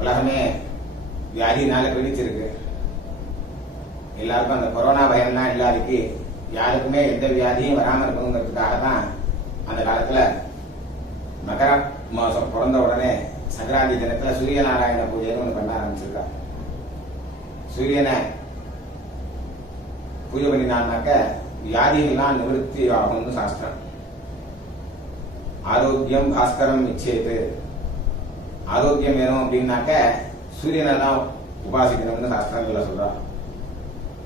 உலகமே வியாதினால பிடிச்சிருக்கு. எல்லாருக்கும் அந்த கொரோனா பயம்லாம் இல்லாதக்கு யாருக்குமே எந்த வியாதியும் வராமல் இருக்கணுங்கிறதுக்காக தான் அந்த காலத்துல மகர மாசம் பிறந்த உடனே சங்கராந்தி தினத்துல சூரியநாராயண பூஜைன்னு ஒன்று பண்ண ஆரம்பிச்சிருக்கா. சூரியனை பூஜை பண்ணினாக்க வியாதிகள்லாம் நிவர்த்தி ஆகும்னு சாஸ்திரம். ஆரோக்கியம் பாஸ்கரம் இச்சேது, ஆரோக்கியம் வேணும் அப்படின்னாக்க சூரியனை தான் உபாசிக்கணும்னு சாஸ்திரங்கள்ல சொல்றோம்.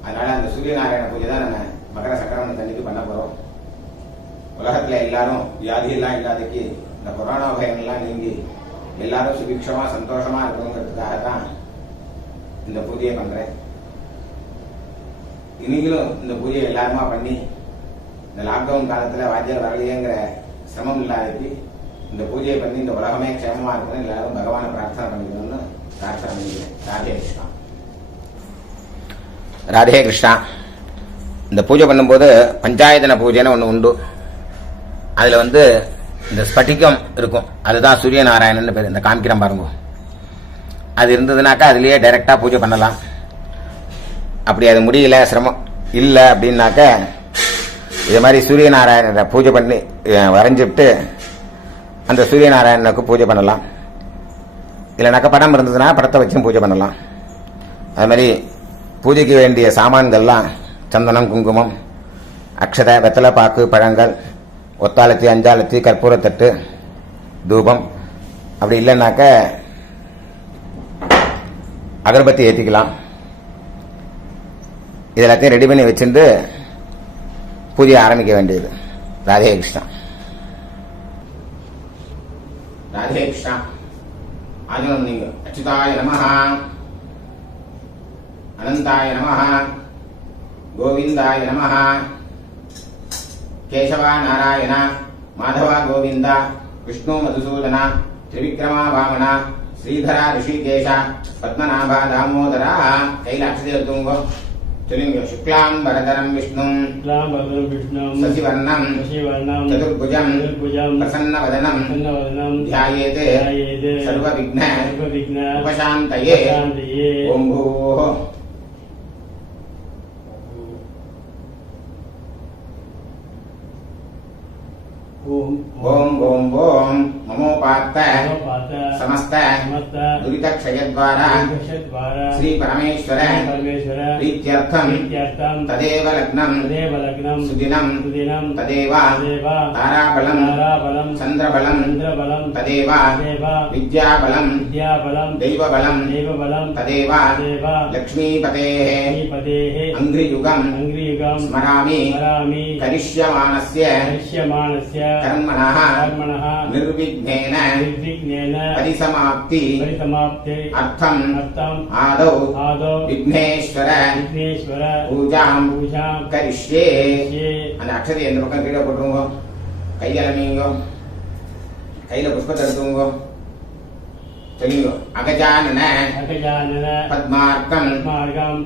அதனால அந்த சூரியநாராயண பூஜை தான் நம்ம மகர சங்கராந்தி அன்னைக்கு பண்ண போறோம். உலகத்துல எல்லாரும் வியாதியெல்லாம் இல்லாதக்கு இந்த கொரோனா பயங்கள்லாம் நீங்கி எல்லாரும் சுபிக்ஷமா சந்தோஷமா இருக்கணுங்கிறதுக்காக தான் இந்த பூஜையை பண்றேன். இன்னைக்கும் இந்த பூஜையை எல்லாருமா பண்ணி இந்த லாக்டவுன் காலத்துல வாத்தியார் வரலையேங்கிற சிரமம் இல்லாதக்கு இந்த பூஜையை பண்ணி இந்த உலகமே க்ஷேமமா இருக்கணும், எல்லாரும் பகவானை பிரார்த்தனை பண்ணிக்கணும்னு பிரார்த்தனை பண்ணிக்கிறேன். ராதே கிருஷ்ணா. ராதே கிருஷ்ணா. இந்த பூஜை பண்ணும்போது பஞ்சாயத்தன பூஜைன்னு ஒன்று உண்டு. அதில் இந்த ஸ்பட்டிகம் இருக்கும், அதுதான் சூரியநாராயணன் பேர். இந்த காமிக்கிறேன் பாருங்க, அது இருந்ததுனாக்கா அதுலேயே டைரெக்டாக பூஜை பண்ணலாம். அப்படி அது முடியல, சிரமம் இல்லை அப்படின்னாக்க இது மாதிரி சூரியநாராயணரை பூஜை பண்ணி வரைஞ்சிவிட்டு அந்த சூரியநாராயணனுக்கு பூஜை பண்ணலாம். இல்லைனாக்கா படம் இருந்ததுன்னா படத்தை வச்சும் பூஜை பண்ணலாம். அது மாதிரி பூஜைக்கு வேண்டிய சாமான்கள்லாம் சந்தனம், குங்குமம், அக்ஷதை, வெத்தலை பாக்கு, பழங்கள், ஒத்தாளத்தி, அஞ்சாளத்தி, கற்பூரத்தட்டு, தூபம். அப்படி இல்லைன்னாக்க அகர்பத்தி ஏற்றிக்கலாம். இதெல்லாத்தையும் ரெடி பண்ணி வச்சுட்டு பூஜையை ஆரம்பிக்க வேண்டியது. ராதே கிருஷ்ணா. ராதே கிருஷ்ணா. ஆஜனம் நீங்க அச்சுதாய நமஹ, அனந்தாய நமஹ, கோவிந்தாய நமஹ, கேசவா நாராயண, மாதவா கோவிந்தா, விஷ்ணு மதுசூதனா, திரிவிக்ரமா வாமனா, ஸ்ரீதரா ரிஷிகேஷ, பத்மநாபா தாமோதரா. கையில் அக்ஷதை எடுத்துங்க. சொல்லுங்க. சுக்லாம் வரதரம் விஷ்ணும் சசிவர்ணம் சதுர்புஜம் பிரசன்னவதனம் த்யாயேத் சர்வவிக்ன உபசாந்தயே. ஓம் பூः ஓம் ஓம் ஓம் மமோபாத்த समस्त दुरितक्षयद्वारा श्री परमेश्वर प्रीत्यर्थम तदेव लग्नं सुदिनं तदेव ताराबलं चंद्रबलं तदेव विद्याबलं दैवबलं तदेव लक्ष्मीपतेः अंघ्रियुगं स्मरामि करिष्यमाणस्य कर्मणः निर्विघ्नेन परिसमाप्ति अर्थम आदौ विघ्नेश्वर पूजां करिष्ये. அந்த அக்ஷதை எந்த பக்கம் கீழே போட்டுருங்க. கையில மீங்க, கையில புஷ்பத்தை எடுத்துங்க. சொல்லுங்க. அகஜானன பத்மார்க்கம்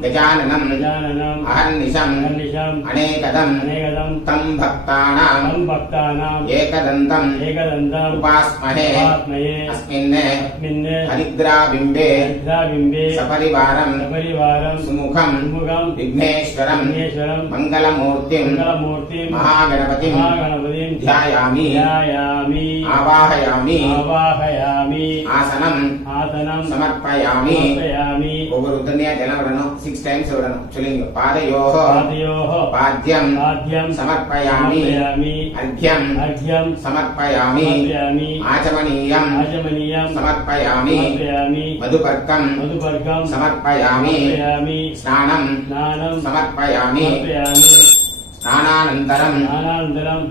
கஜானனம் அஹர்நிஷம் அநேகதம் தம் பக்தானாம் ஏகதந்தம் உபாஸ்மஹே அஸ்மின் ஹரித்ராபிம்பே சபரிவாரம் சுமுகம் விக்னேஸ்வரம் மங்களமூர்த்திம் மகாகணபதிம் ध्यायामि आवाहयामि आसनं समर्पयामि. ஒவ்வொரு உத்தரணையா ஜலம் விடணும். 6 டைம்ஸ் விடணும். சொல்லுங்க. பாதயோஹ பாத்யம் சமர்ப்பயாமி அர்க்யம் சமர்ப்பயாமி ஆச்சமனீயம் சமர்ப்பயாமி மதுபர்க்கம் சமர்ப்பயாமி ஸ்நானம் சமர்ப்பயாமி ஸ்நானானந்தரம்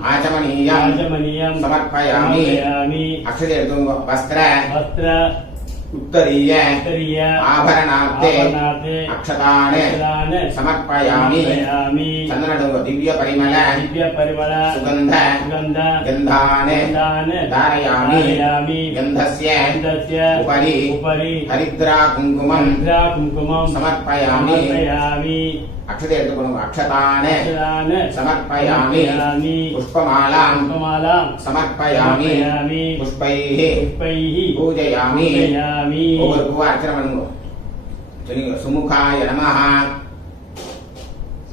ஆச்சமனீயம் சமர்ப்பயாமி. அக்ஷதை எடுத்துங்க. வஸ்திர उत्तरीय आभरणार्थे अक्षताने समर्पयामि. चंदन दिव्य परिमल सुगंध गंधाने धारयामि. गंधस्य उपरि हरिद्रा कुंकुमं समर्पयामि. அக்ஷதை எடுத்துக்கணும். அக்ஷதானே சமர்ப்பயாமி புஷ்பமாலாம் சமர்ப்பயாமி புஷ்பைஹி பூஜயாமி. ஒவ்வொரு பூவா அர்ச்சனை பண்ணுங்க. சொல்லுங்க. சுமுகாய நமஹ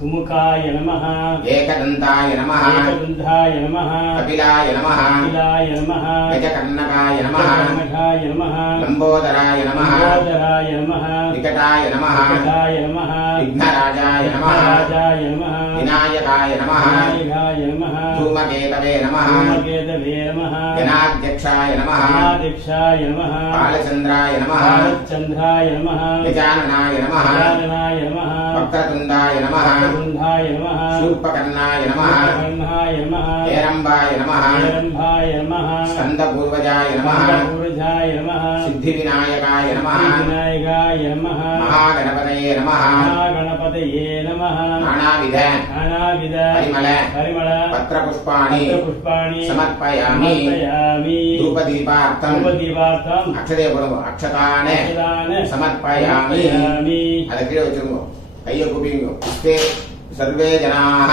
சுமுகாய நமஹ ஏகதந்தாய நமஹ ஏகதந்தாய நமஹ கபிலாய நமஹ கபிலாய நமஹ கஜகர்ணகாய நமஹ கஜகர்ணகாய நமஹ லம்போதராய நமஹ லம்போதராய நமஹ விகடாய நமஹ விகடாய நமஹ விக்னராஜாய நமஹ விக்னராஜாய நமஹ விநாயகாய நமஹ விநாயகாய நமஹ धूमकेतवे नमः धूमकेतवे नमः गणाध्यक्षाय नमः गणाध्यक्षाय नमः बालचन्द्राय नमः बालचन्द्राय नमः गजाननाय नमः गजाननाय नमः वक्रतुण्डाय नमः वक्रतुण्डाय नमः शूर्पकर्णाय नमः शूर्पकर्णाय नमः हेरम्बाय नमः हेरम्बाय नमः स्कन्दपूर्वजाय नमः स्कन्दपूर्वजाय नमः सिद्धिविनायकाय नमः सिद्धिविनायकाय नमः महागणपतये नमः महागणपतये नमः नानाविध परिमल पत्रपुष्पाणि समर्पयामि धूपदीपार्थम् अक्षते अक्षताने समर्पयामि. அதை கீழே வச்சிருங்க. கையை கூப்பிங்க. இஸ்தே सर्वे जनाः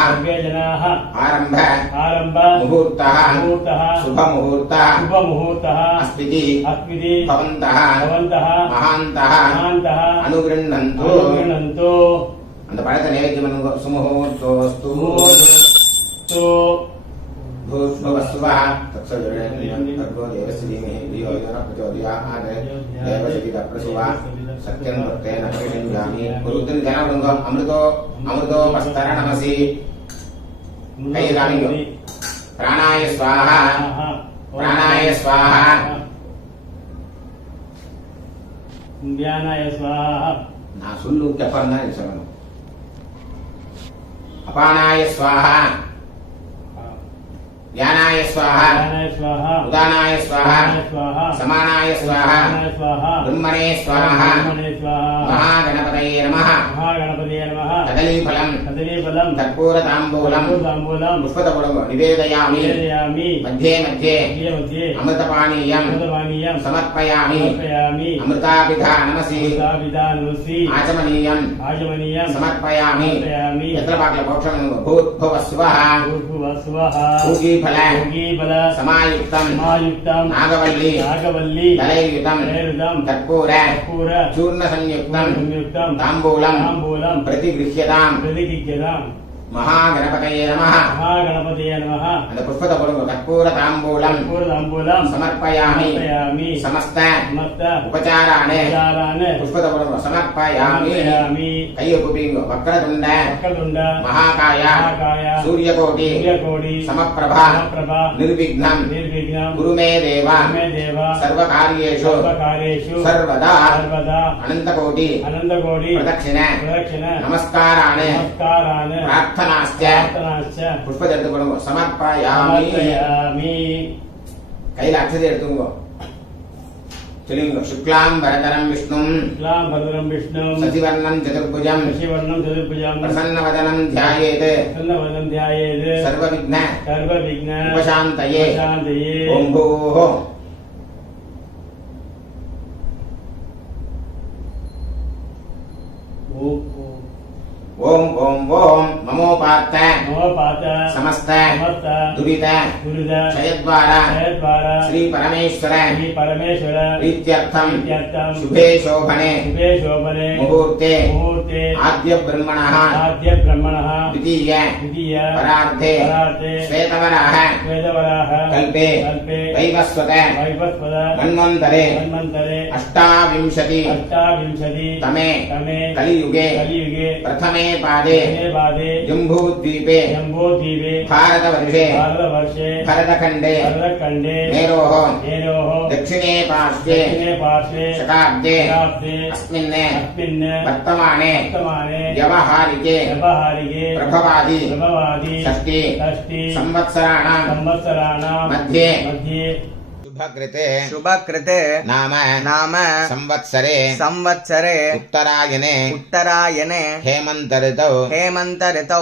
आरम्भ मुहूर्तः शुभमुहूर्तः अस्मिति भवन्तः महान्तः अनुगृह्णन्तु. அந்த பழத்தை நைவேத்தியம் பண்ணுங்க. சுமுகூர்த்தோஸ்து भूष्णवस्वः तत्सवितुर्वरेण्यं देवस्य धीमहि धियो यो न प्रचोदयात् देवसवितप्रसुवा सत्यं भक्तेन परिषञ्जामि. गुरुद्रं ध्यानवृन्दो अमृतोपस्तरणमसि. कई गामिंगो. प्राणाय स्वाहा प्राणाय स्वाहा ज्ञानाय स्वाहा. நான் சொல்லுக்கு அப்புறம் தான் இது சொல்லணும். அபானாய ஸ்வாஹா ज्ञानाय स्वाहा उदानाय स्वाहा समानाय स्वाहा ब्रह्मणे स्वाहा महागणपतये नमः कदलीफलं कर्पूरताम्बूलं पुष्पतफलं निवेदयामि. मध्ये मध्ये अमृतपानीयं समर्पयामि. अमृताभिधानमसि आचमनीयं समर्पयामि. यत्र पाकलपोक्षं भूर्भुवस्वः फल समायुक्तं नागवल्ली तलैर्युतं कर्पूर चूर्ण संयुक्तं ताम्बूलं प्रतिगृह्यताम्. महागणपतये नमः அந்த புஷ்பத்தை கொடுங்க. கற்பூர தாம்பூலம் சமர்ப்பயாமி. समस्त उपचाराणि पुष्पத்தை கொடுங்க. சமர்ப்பயாமி. கையை கூப்பிங்க. வக்ரதுண்ட महाकाय सूर्यकोटि समप्रभा निर्विघ्नं गुरु मे देव सर्वकार्येषु सर्वदा अनन्तकोटि प्रदक्षिण नमस्काराणि प्रार्थनाश्च पुष्पத்தை எடுத்துக்கொள்ளுங்க. சமர்ப்பயாமி. கையில அக்ஷதை எடுத்துக்கோங்க. சொல்லுங்க. சுக்லாம் வரதரம் விஷ்ணும் சசிவர்ணம் சதுர்புஜம் பிரசன்னவதனம் ध्यायेत् सर्वविघ्न उपशान्तये. ओम भूः ओम ओम ओम नमोपात समस्त दुरित क्षयद्वारा श्री परमेश्वर प्रीत्यर्थं शुभे शोभने मुहूर्ते आद्य ब्रह्मणः द्वितीय परार्धे श्वेतवराह कल्पे वैवस्वत मन्वन्तरे अष्टाविंशति तमे कलियुगे प्रथमे पादे जम्बूद्वीपे भारतवर्षे भरतखण्डे मेरोः दक्षिणे पार्श्वे शताब्दे अस्मिन् वर्तमाने व्यवहारिके प्रभवादि षष्टि संवत्सराणां मध्ये शुभकृते नाम संवत्सरे उत्तरायणे हेमन्त ऋतौ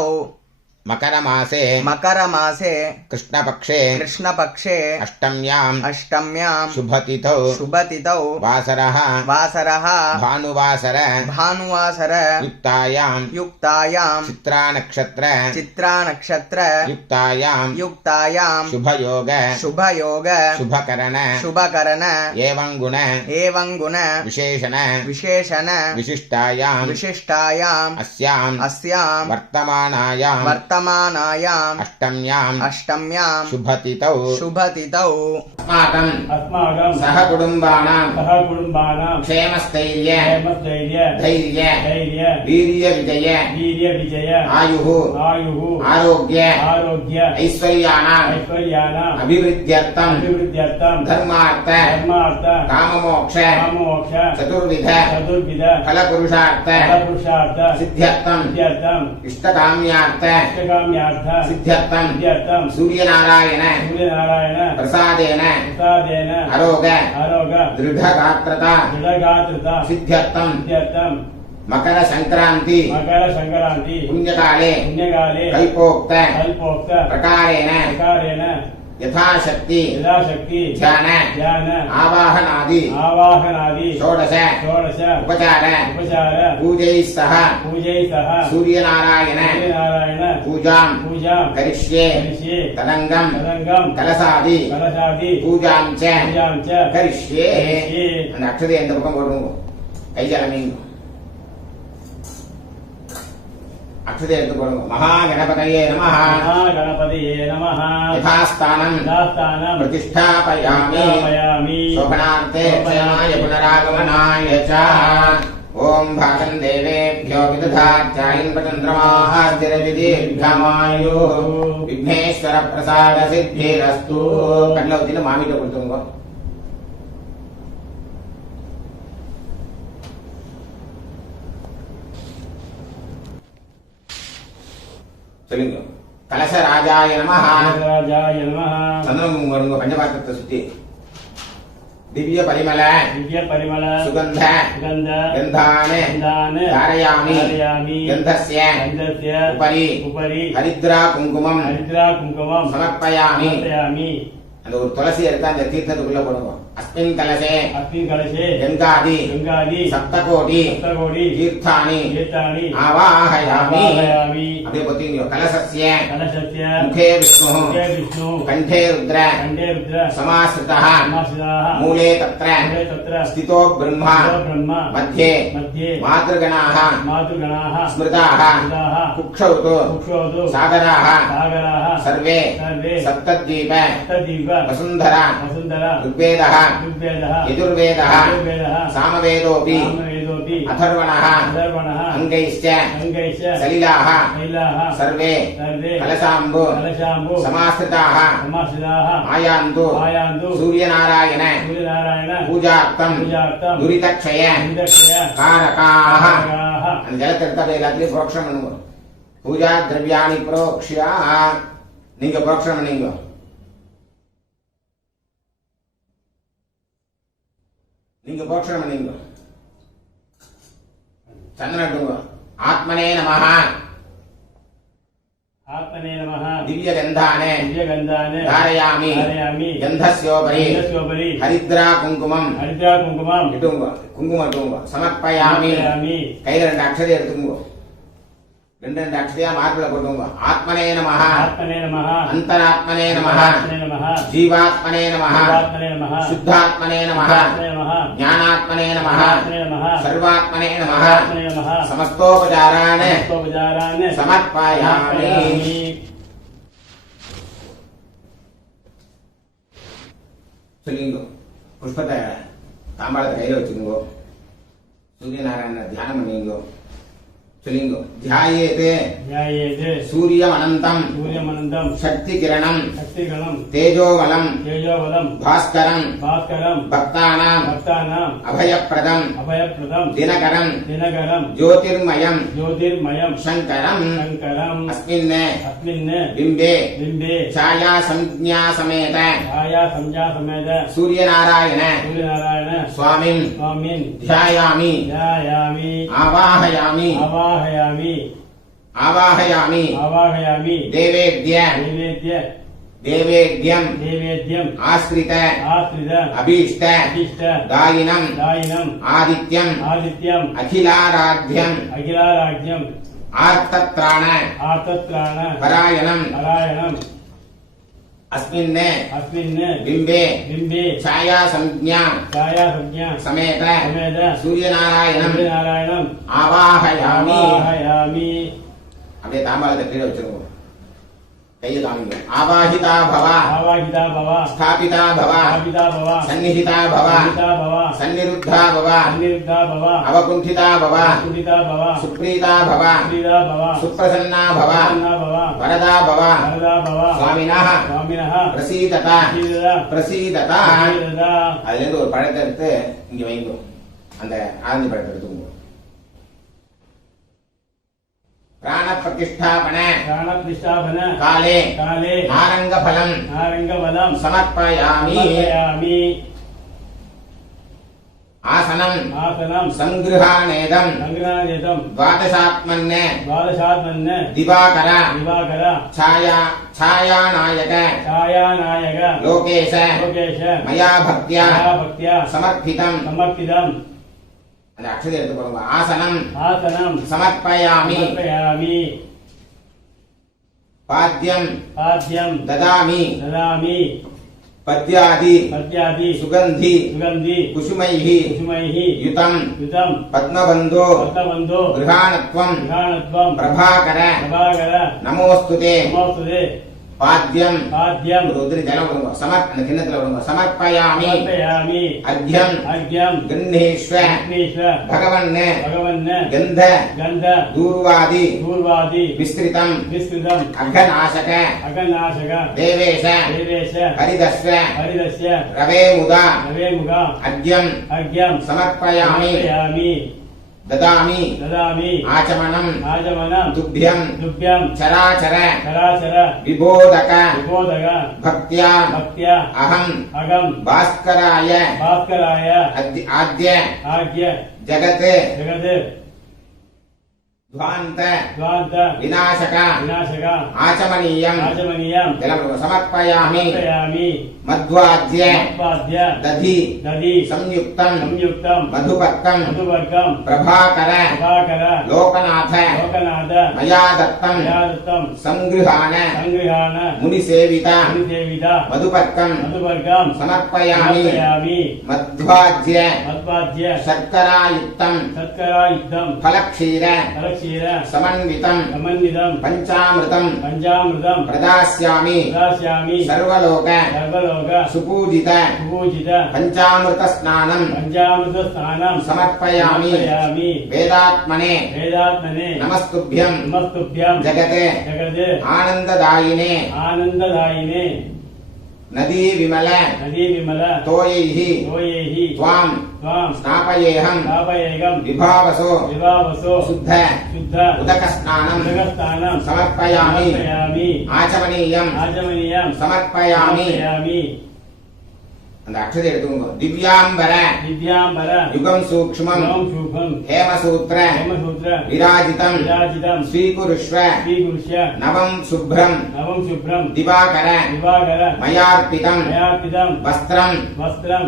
मकरमासे मकरमासे कृष्णपक्षे कृष्णपक्षे अष्टम्यां शुभतिथौ वासरः भानुवासर युक्तायां चित्रानक्षत्र युक्तायां शुभयोग शुभकरण एवं गुण विशेषण विशिष्टायां अस्यां वर्तमानायां अष्टम्यां शुभतिथौ अस्माकं सह कुटुम्बानां क्षेमस्थैर्य धैर्य वीर्य विजय आयुः आरोग्य ऐश्वर्याणाम् अभिवृद्ध्यर्थं धर्मार्थ काममोक्ष चतुर्विध फलपुरुषार्थ सिद्ध्यर्थं इष्टकाम्यार्थ सिद्ध्यर्थं सूर्यनारायण प्रसादेन आरोग दृढगात्रता सिद्ध्यर्थं मकर संक्रांति पुण्यकाले कल्पोक्त प्रकारेण यथाशक्ति ध्यान आवाहनादि षोडश उपचार पूजैः सह सूर्यनारायण पूजां करिष्ये तदंगं कलशादि पूजां च करिष्ये அந்த அக்ஷதை இந்த பக்கம் போடுங்க கையால மீங்க अक्षते महागणपतये नमः यथास्थानं प्रतिष्ठापयामि शोभनार्थे पुनरागमनाय च ओम भागं देवेभ्यो विदधात्यायन्पचन्द्रमाः स्थिरविदीर्घमायुः विघ्नेश्वर प्रसाद सिद्धिरस्तु कण्णवतिन मामिट कुडुतुंगो कलश राजाय नमः चंद्रमुंग पंचपात्र सुत्ति दिव्य परिमल सुगंध गंधाने धारयामि गंधस्य उपरि हरिद्रा कुंकुमम समर्पयामि அந்த ஒரு துளசி எடுத்து அந்த தீர்த்தத்துக்குள்ள போடுவோம் अस्मिन् कलशे गंगादि सप्तकोटि तीर्थानि आवाहयामि அப்படியே பத்திங்க कलशस्य मुखे विष्णुः कंठे रुद्र समाश्रितः मूले तत्र स्थितो ब्रह्मा मध्ये मातृगणाः स्मृताः कुक्षौ सागराः सर्वे सप्तद्वीप वसुन्धरा ऋग्वेदः यजुर्वेदः सामवेदोऽपि अथर्वणः अङ्गैश्च सलिलाः सर्वे कलशाम्बु समाश्रिताः आयान्तु सूर्यनारायण पूजार्थं दुरितक्षय कारकाः जलतीर्थापि எல்லாத்தையும் புரோக்ஷணம் பண்ணுங்க பூஜா திரவியாணி புரோக்ஷ்யா நீங்க புரோக்ஷணம் பண்ணீங்க நீங்க போக்ஷணம் பண்ணீங்க சந்தனட்டுங்க ஆத்மனே நமஹ दिव्य गंधाने धारयामि गंधस्योपरि हरिद्रा कुंकुमम इटुंगो कुंकुम इटुंगो समर्पयामि कैला ரெண்டு அக்ஷதை எடுத்துங்க ரெண்டு அக்ஷதையா மார்பிள போடுங்க ஆத்மனே நமஹ अंतरात्मने नमः जीवात्मने नमः शुद्धात्मने नमः ज्ञानात्मने नमः सर्वात्मने नमः समस्तोपचारान् समर्पयामि சொல்லிங்கோ புஷ்பத்தை தாம்பாளத்தை கையில வச்சுக்கோங்க சூரியநாராயண தியானம் பண்ணிங்கோ சொல்லிங்கோ ध्यायेते सूर्यमनन्तं शक्तिकिरणं तेजोवलं भास्करं भक्तानां अभयप्रदं दिनकरं ज्योतिर्मयं शंकरं अस्मिन् बिम्बे छाया संज्ञा समेत सूर्यनारायण स्वामिन् ध्यायामि आवाहयामि ஆவாஹயாமி ஆவாகயாமி தேவேத்ய தேவேத்ய தேவேத்யம் தேவேத்யம் ஆஸ்ரித ஆஸ்ரித அபீஷ்ட அபிஷ்ட தாயினம் தாயினம் ஆதித்யம் ஆதித்யம் அகிலாராத்யம் அகிலாராஜ்யம் ஆர்த்தத்ராண ஆர்த்தத்ராண பராயணம் நாராயணம் அஸ்மின் அஸ்மின் பிம்பே பிம்பே ಛಾಯಾ ಸಂಜ್ಞಾ ಛಾಯಾ ಸಂಜ್ಞಾ சமேத சமேத சூரியநாராயணம் சூரியநாராயணம் ஆவாஹயாமி ஆவாகயாமி அப்படியே தாம்பாளத்தை கீழே வச்சிருக்கோம் கையை காமிங்க ஆவாஹிதா பவ ஆவாகிதா பவ ஸ்தாபிதா பவ ஸ்தாபிதா பவ சந்நிஹிதா பவ சன்னிதா பவ சந்நிருத்தா பவ சன்னிருத்தா பவ அவகுண்டிதா பவ குடிதா பவ சுப்ரீதா பவ சுப்ரீதா பவ சுப்ரசன்னா பவ பிரசன்னா பவ வரதா பவ வரதா பவ சுவாமினः சுவாமினः பிரசீததா சீததா பிரசீததா சீததா அதுல இருந்து ஒரு பழத்தை எடுத்து இங்க வைங்க அந்த ஆரஞ்சு பழத்தை எடுத்துக்கோங்க பிராண பிரதிஷ்டாபன பிராணபிஷ்டாபன காலே காலே நாரங்க பலம் நாரங்கவலம் சமர்ப்பயாமி சமர்ப்பயாமி ஆசனம் ஆசனம் சங்கிருஹானேதம் சங்கிராதேதம் துவாதசாத்மன்ன द्वादशात्मन् திவாகர दिवाकर ಛಾಯಾನಾಯಕ छायानायक லோகேஷ लोकेश மயா பக்தியா मया भक्त्या சமர்ப்பிதம் समर्पितम् அந்த அக்ஷதை எடுத்து போடுங்க ஆசனம் आसनं சமர்ப்பயாமி समर्पयामि பாத்யம் पाद्यं ததாமி ददामि பத்யாதி पद्यादि சுகந்தி सुगन्धि குசுமைः कुसुमैः யுதம் युतं பத்மபந்தோ पद्मबन्धो கிருஹாணத்வம் गृहाणत्वं பிரபாகர प्रभाकर நமோஸ்துதே नमोस्तुते பாத்யம் पाद्यं ஒரு உதிரி ஜலம் விடுங்க அந்த கிண்ணத்துல விடுங்க சமர்ப்பயாமி समर्पयामि அர்க்யம் अर्घ्यं கிருண்ணேஸ்வ विघ्नेश्वर பகவன் भगवन् கந்த गन्ध தூர்வாதி दूर्वादि விஸ்திரிதம் विस्तृतम् அகநாசக अगनाशक தேவேஷ देवेश ஹரிதஸ்வ हरिदस्य ரவே முதா रवेमुगा அர்க்யம் अर्घ्यं சமர்ப்பயாமி समर्पयामि ததாமி ददामि ஆச்சமனம் आचमनं துப்யம் तुभ्यं சராச்சர चराचर விபோதக विबोधक பக்தியா भक्त्या அகம் अगं பாஸ்கராய भास्कराय ஆத்ய आज्ञ ஜகத் जगत् துவாந்த द्वान्त விநாசக विनाशक ஆச்சமனீயம் आचमनीयं சமர்ப்பயாமி समर्पयामि மத்வாத்ய मत्पाद्य ததி दधि संयुक्तं संयुक्तं மதுபர்க்கம் मधुवर्गं பிரபாகர प्रभाकर லோகநாத लोकनाथ மயா தத்தம் दत्तं சங்கிருஹான संगृहाण முனிசேவிதா मुनिसेविता மதுபர்க்கம் मधुवर्गं சமர்ப்பயாமி समर्पयामि மத்வாஜ்ய मत्पाद्य சர்க்கராயுக்தம் सत्करायुक्तं फलक्षीर फलक्षीर समन्वितं समन्वितं पञ्चामृतं पञ्चामृतं प्रदास्यामि प्रदास्यामि सर्वलोक सर्वलोक सुपूजित सुपूजित पञ्चामृतस्नानं पञ्चामृतस्नानं समर्पयामि समर्पयामि वेदात्मने वेदात्मने नमस्तुभ्यं नमस्तुभ्यं जगत् जगत् आनन्ददायिने आनन्ददायिने नदी विमल नदी विमल तोयैः तोयैः त्वां त्वां स्नापयेऽहं स्थापयेगं विभावसो विभावसो शुद्ध शुद्ध उदकस्नानं उदकस्नानं समर्पयामि समर्पयामि आचमनीयं आचमनीयं समर्पयामि समर्पयामि அந்த அக்ஷதை எடுத்துக்கோங்க திவ்யாம்பர विद्याम्बर யுகம் சூக்ஷ்மம் ॐ शुभं ஹேமசூத்ர हेमसूत्र விராஜிதம் विराजितं ஸ்வீகுருஷ்வ श्रीगुरुष्य நவம் சுப்ரம் नवं शुभ्रं திவாகர दिवाकर மயார்ப்பிதம் मयार्पितं வஸ்திரம் वस्त्रं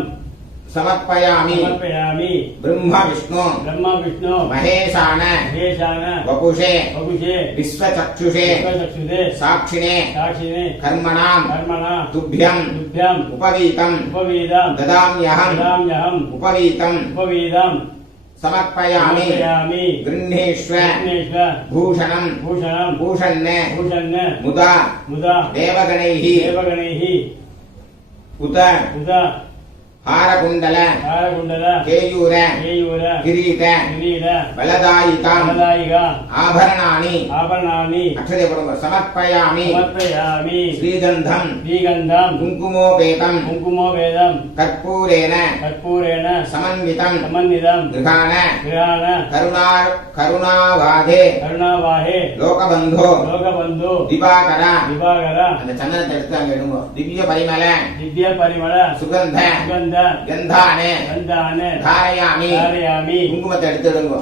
சமர்ப்பயாமி समर्पयामि பிரம்ம விஷ்ணு ब्रह्म विष्णु மகேஷான महेशान வபுஷே वपुषे விஸ்வசக்ஷுஷே विश्वचक्षुषे சாட்சிணே साक्षिणे கர்மணாம் कर्मणा துப்யம் तुभ्यं உபவீதம் उपवीदं ததாம்யஹம் ददाम्यहम् உபவீதம் उपवीदं சமர்ப்பயாமி समर्पयामि गृह्णेष्व विघ्नेश्वर பூஷணம் भूषणं பூஷன்ன भूषन् मुदा मुदा தேவகணைः देवगणैः उत उद हारकुण्डल हारकुण्डल केयूर केयूर किरीट किरीट बलदायिकां फलदायिका आभरणानि आभरणानि अक्षरपूर्वं समर्पयामि समर्पयामि श्रीगन्धं श्रीगन्धं कुङ्कुमोपेतं कुङ्कुमोपेदं कर्पूरेण कर्पूरेण समन्वितं समन्वितं गृहाण गृहाण करुणावाधे करुणावाहे लोकबन्धो लोकबन्धु दिवाकर दिवाकर அந்த சந்தனத்தை எடுத்து அங்க இடுங்க திவ்ய பரிமள दिव्य परिमळ சுகந்த सुगन्ध கந்தானே गन्धान् தாரயாமி धारयामि குங்குமத்தை எடுத்து இடுங்க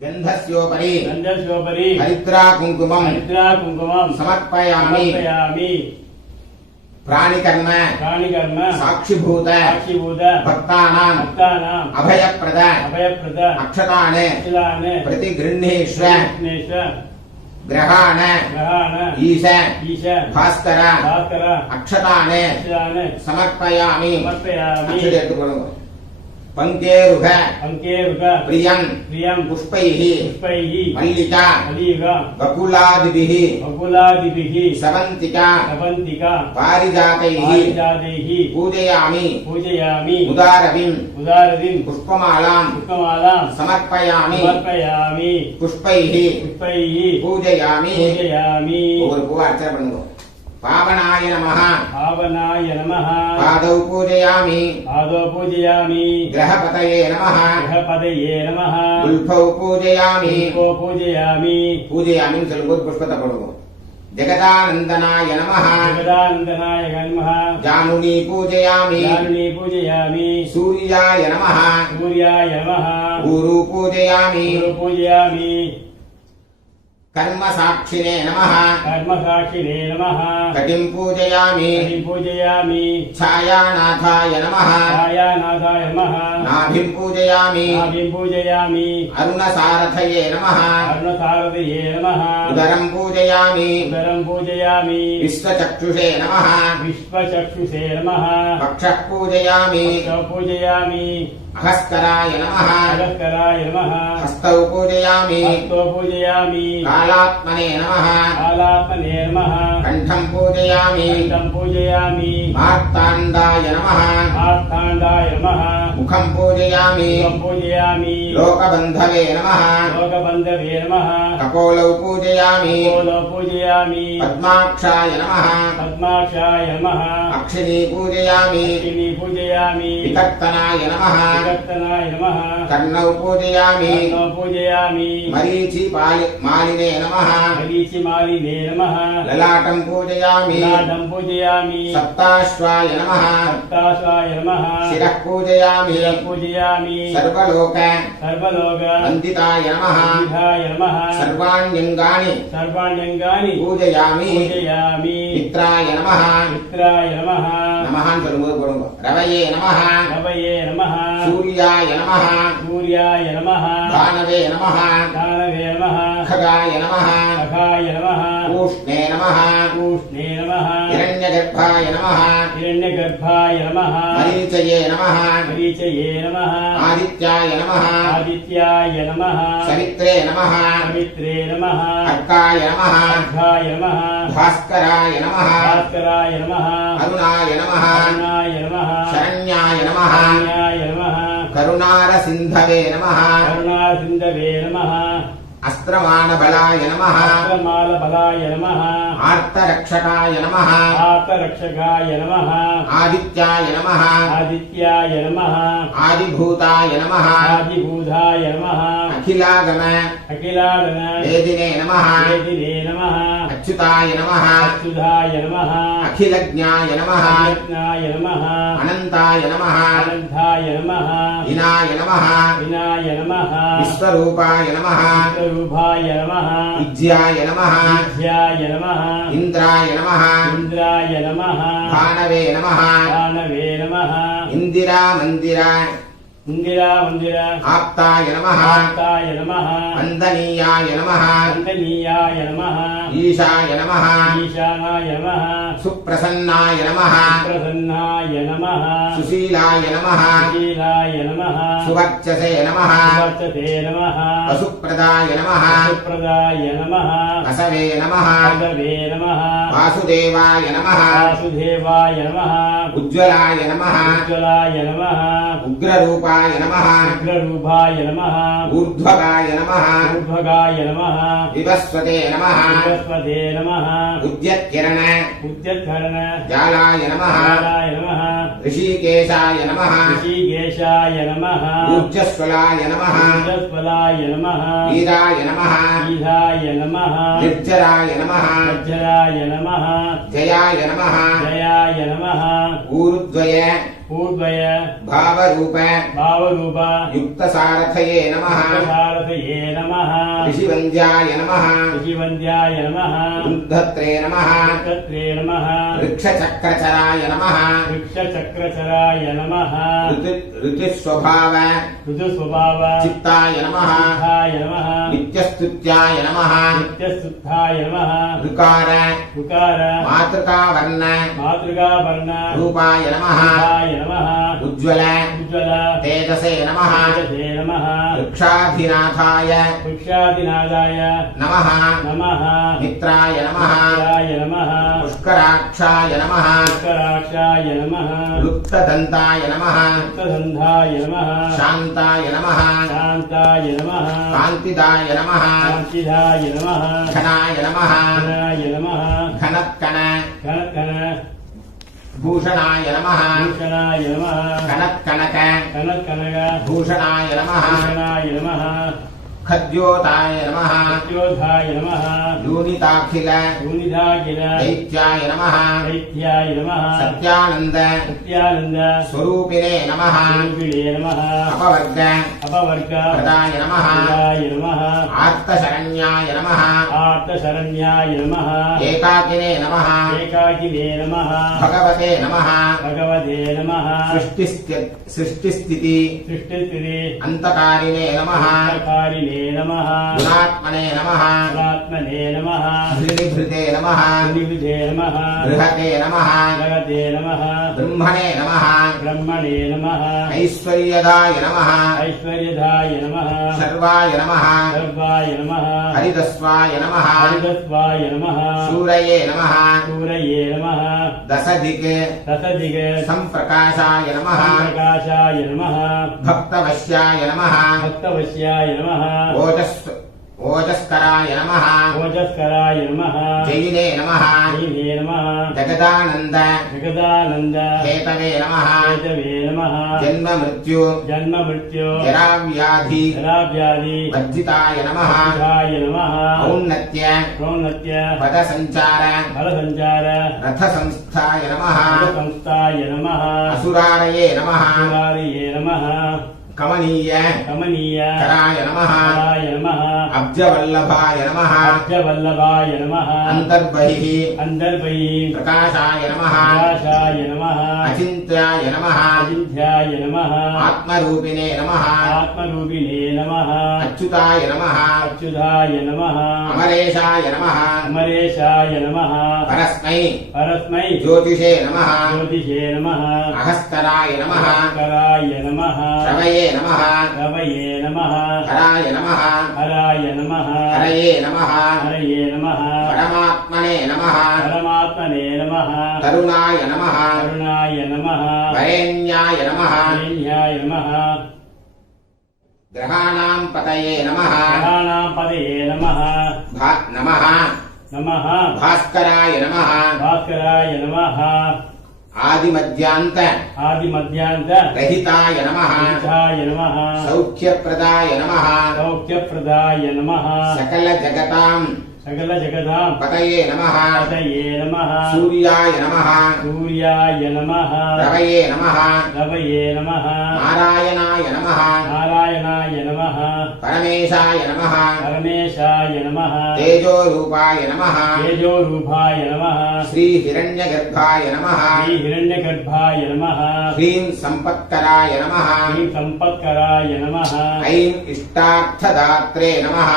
गन्धस्योपरि गन्धस्योपरि हरिद्रा कुङ्कुमम् हरिद्रा कुङ्कुमं समर्पयामि समर्पयामि प्राणिकर्म प्राणिकर्म साक्षिभूत साक्षीभूत भक्तानां भक्तानाम् अभयप्रद अभयप्रद अक्षतान् अक्षतान् प्रतिगृह्णीष्व विघ्नेश्व ग्रहाण ग्रहाण ईश ईश भास्कर भास्कर अक्षतान् अक्षतान् समर्पयामि समर्पयामि अक्षते எடுத்துக்கொள்ளுங்க पंकेरुघ पंकेरुघ प्रियं प्रियं पुष्पैः पुष्पैः मल्लिका मल्लिका बकुलादिभिः बकुलादिभिः सवन्तिका सवन्तिका पारिजातैः पारिजातैः पूजयामि पूजयामि उदारविं उदारदिं पुष्पमालां पुष्पमालां समर्पयामि समर्पयामि पुष्पैः पुष्पैः पूजयामि पूजयामि ஒவ்வொரு பூவா அர்ச்சனை பண்ணுங்க पावनाय नमः पावनाय नमः पादौ पूजयामि पादौ पूजयामि ग्रहपतये नमः गृहपदये नमः गुल्फौ पूजयामि को पूजयामि पूजयामि சொல்லும்போது புஷ்பத்தை போடுவோம் जगदानन्दनाय नमः जगदानन्दनाय नमः जानुनी पूजयामि जानुनी पूजयामि सूर्याय नमः सूर्याय नमः गुरु पूजयामि गुरु पूजयामि कर्म साक्षिणे नमः कर्मसाक्षिणे नमः कटिं पूजयामि हरिं पूजयामि छायानाथाय नमः छायानाथाय नमः नाभिं पूजयामि नाभिं पूजयामि अरुणसारथये नमः अरुणसारथये नमः उदरं पूजयामि उदरं पूजयामि विश्वचक्षुषे नमः विश्वचक्षुषे नमः वक्षः पूजयामि पूजयामि अहस्कराय नमः अलस्कराय नमः हस्तौ पूजयामि हस्तो पूजयामि कालात्मने नमः कालात्मने नमः कण्ठं पूजयामि कंठं पूजयामि मार्ताण्डाय नमः मार्ताण्डाय नमः मुखं पूजयामि मुखं पूजयामि लोकबन्धवे नमः लोकबन्धवे नमः कपोलौ पूजयामि कपोलौ पूजयामि पद्माक्षाय नमः पद्माक्षाय नमः अक्षिणी पूजयामि अक्षिणी पूजयामि विकर्तनाय नमः विकर्तनाय नमः कर्णौ पूजयामि कर्णौ पूजयामि मरीचि मालिने नमः मरीचिमालिने नमः ललाटं पूजयामि ललाटं पूजयामि सप्ताश्वाय नमः सप्ताश्वाय नमः शिरः पूजयामि शिरं पूजयामि सर्वलोक सर्वलोक वन्दिताय नमः वन्दिताय नमः सर्वाण्यङ्गानि सर्वाण्यङ्गानि पूजयामि पूजयामि मित्राय नमः मित्राय नमः நமஹான்னு சொல்லும்போது போடுங்க ரவயே நமஹ रवये नमः சூர்யாய நமஹ सूर्याय नमः தானவே நமஹ दानवे नमः खगाय नमः सखाय नमः ஊஷ்ணே நமஹ पूष्णे नमः हिरण्यगर्भाय नमः हिरण्यगर्भाय नमः मरीचये नमः मरीचये नमः आदित्याय नमः आदित्याय नमः सवित्रे नमः पवित्रे नमः अर्काय नमः अर्घाय नमः भास्कराय नमः भास्कराय नमः अरुणाय नमः अरुणाय नमः शरण्याय नमः शरण्याय नमः करुणारसिन्धवे नमः करुणासिन्धवे नमः अस्त्रमानबलाय नमः अस्त्रमालबलाय नमः आर्तरक्षकाय नमः आर्तरक्षकाय नमः आदित्याय नमः आदित्याय नमः आदिभूताय नमः आदिभूताय नमः अखिलागम अखिलादन वेदिने नमः वेदिने नमः अच्युताय नमः अच्युताय नमः अखिलज्ञाय नमः यज्ञाय नमः अनन्ताय नमः अनन्ताय नमः विनाय नमः विनाय नमः विश्वरूपाय नमः विश्वरूपाय नमः विज्याय नमः विद्याय नमः इन्द्राय नमः इन्द्राय नमः भानवे नमः दानवे नमः इन्दिरा मन्दिर इन्दिरा मन्दिर आप्ताय नमः आप्ताय नमः वन्दनीयाय नमः वन्दनीयाय नमः ईशाय नमः ईशानाय नमः सुप्रसन्नाय नमः प्रसन्नाय नमः सुशीलाय नमः शीलाय नमः सुवर्चसे नमः वर्चते नमः वसुप्रदाय नमः सुप्रदाय नमः वसवे नमः पदवे नमः वासुदेवाय नमः वासुदेवाय नमः उज्ज्वलाय नमः उज्ज्वलाय नमः उग्ररूपाय नमः उग्ररूपाय नमः ऊर्ध्वगाय नमः ऊर्ध्वगाय नमः विवस्वते नमः बृहस्पते नमः उद्यत्किरण उद्यत्करण जालाय नमः जालाय नमः ऋषिकेशाय नमः ऋषिकेशाय नमः ऊर्जस्वलाय नमः ऊर्जस्वलाय नमः वीराय नमः वीराय नमः निर्जराय नमः वज्राय नमः जयाय नमः जयाय नमः ऊरुद्वय ऊर्ध्वय भावरूप भावरूप युक्तसारथये नमः सारथये नमः ऋषिवन्द्याय नमः ऋषिवन्द्याय नमः वृद्धत्रे नमः तत्रे नमः वृक्षचक्रचराय नमः वृक्षचक्रचराय नमः ऋतुस्वभाव ऋतुस्वभाव चित्ताय नमः चित्ताय नमः नित्यस्तुत्याय नमः नित्यस्तुत्थाय नमः ऋकार ऋकार मातृकावर्ण मातृकावर्ण रूपाय नमः रूपाय नमः उज्ज्वल उज्ज्वल तेजसे नमः तेजसे नमः वृक्षाधिनाथाय वृक्षादिनादाय नमः नमः मित्राय नमः मित्राय नमः पुष्कराक्षाय नमः पुष्कराक्षाय नमः वृत्तदन्ताय नमः वृत्तसन्धाय नमः शान्ताय नमः शान्ताय नमः कान्तिदाय नमः कान्तिदाय नमः घनाय नमः घनाय नमः घनत्कन कनकन भूषणाय नमः भूषणाय नमः कनत्कनक कनकनक भूषणाय नमः भूषणाय नमः खद्योताय नमः सत्योधाय नमः यूनिताखिल यूनिधाकिल दैत्याय नमः दैत्याय नमः सत्यानन्द सत्यानन्द स्वरूपिणे नमः स्वरूपिणे नमः अपवर्ग अपवर्ग प्रदाय नमः प्रदाय नमः आर्तशरण्याय नमः आर्तशरण्याय नमः एकाकिने नमः एकाकिने नमः भगवते नमः भगवते नमः सृष्टिस्थिति सृष्टिस्थिति अन्तकारिणे नमः अंतकारिणे नमः गुणात्मने नमः गुणात्मने नमः हृदिभृते नमः निविधे नमः बृहते नमः जगते नमः ब्रह्मणे नमः ब्रह्मणे नमः ऐश्वर्यदाय नमः ऐश्वर्यदाय नमः सर्वाय नमः सर्वाय नमः हरितस्वाय नमः हरितस्वाय नमः सूरये नमः सूरये नमः दशदिक् दशदिग सम्प्रकाशाय नमः प्रकाशाय नमः भक्तवश्याय नमः भक्तवश्याय नमः ओजस्कराय नमः ओजस्कराय नमः जैने नमः जैने नमः जगदानन्द जगदानन्द हेतवे नमः हेतवे नमः जन्म मृत्यु जन्म मृत्यु जराव्याधि जराव्याधि वर्जिताय नमः बुधाय नमः औन्नत्य प्रोन्नत्य पदसञ्चार फलसञ्चार रथसंस्थाय नमः संस्थाय नमः असुरारये नमः सुरारिये नमः कमनीय कमनीय कराय नमः कराय नमः अब्जवल्लभाय नमः अब्जवल्लभाय नमः अन्तर्बहिः अन्तर्बहिः प्रकाशाय नमः प्रकाशाय नमः अचिन्त्याय नमः अचिन्त्याय नमः आत्मरूपिणे नमः आत्मरूपिणे नमः अच्युताय नमः अच्युताय नमः अमरेशाय नमः अमरेशाय नमः परस्मै परस्मै ज्योतिषे नमः ज्योतिषे नमः अहस्कराय नमः कराय नमः श्रवये नमः रवये नमः हराय नमः हराय नमः हरये नमः हरये नमः परमात्मने नमः परमात्मने नमः तरुणाय नमः करुणाय नमः वरेण्याय नमः वरेण्याय नमः ग्रहाणां पतये नमः ग्रहाणां पदये नमः नमः नमः भास्कराय नमः भास्कराय नमः आदिमध्यान्त आदिमध्यान्त रहिताय नमः रहिताय नमः सौख्यप्रदाय नमः सौख्यप्रदाय नमः सकलजगतां सकलजगतां पतये नमः पतये नमः सूर्याय नमः सूर्याय नमः रवये नमः रवये नमः नारायणाय नमः नारायणाय नमः परमेशाय नमः परमेशाय नमः तेजोरूपाय नमः तेजोरूपाय नमः श्रीहिरण्यगर्भाय नमः श्रीहिरण्यगर्भाय नमः ह्रीं सम्पत्कराय नमः श्री सम्पत्कराय नमः ऐं इष्टार्थदात्रे नमः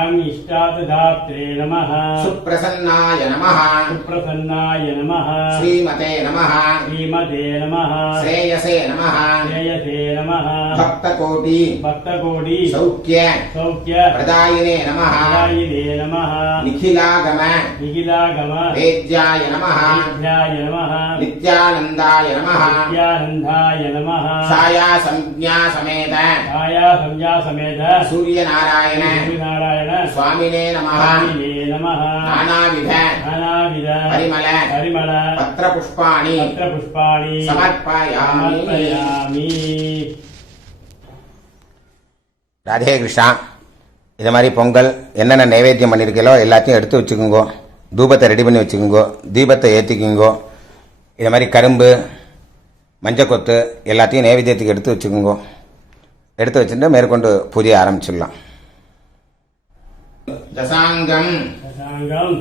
आम् इष्टार्थदात्रे नमः सुप्रसन्नाय नमः सुप्रसन्नाय नमः श्रीमते नमः श्रीमते नमः श्रेयसे नमः श्रेयसे नमः भक्तकोटि भक्तकोटि सौख्य सौख्य प्रदायिने नमः प्रदायिने नमः निखिलागम निखिलागम वेद्याय नमः वेद्याय नमः नित्यानन्दाय नमः नित्यानन्दाय नमः छायासंज्ञा समेत छाया संज्ञा समेत सूर्यनारायण सूर्यनारायण स्वामिने नमः स्वामिने नमः नानाविध नानाविध परिमल परिमल पत्रपुष्पाणि पत्रपुष्पाणि समर्पयामि समर्पयामि. ராதே கிருஷ்ணா. இது மாதிரி பொங்கல் என்னென்ன நைவேத்தியம் பண்ணியிருக்கீங்களோ எல்லாத்தையும் எடுத்து வச்சுக்கோங்க. தூபத்தை ரெடி பண்ணி வச்சுக்கோங்க. தீபத்தை ஏற்றிக்குங்கோ. இது மாதிரி கரும்பு மஞ்சக்கொத்து எல்லாத்தையும் நைவேத்தியத்துக்கு எடுத்து வச்சுக்கோங்க. எடுத்து வச்சுட்டு மேற்கொண்டு பூஜையை ஆரம்பிச்சிடலாம். தசாங்கம் தசாங்கம்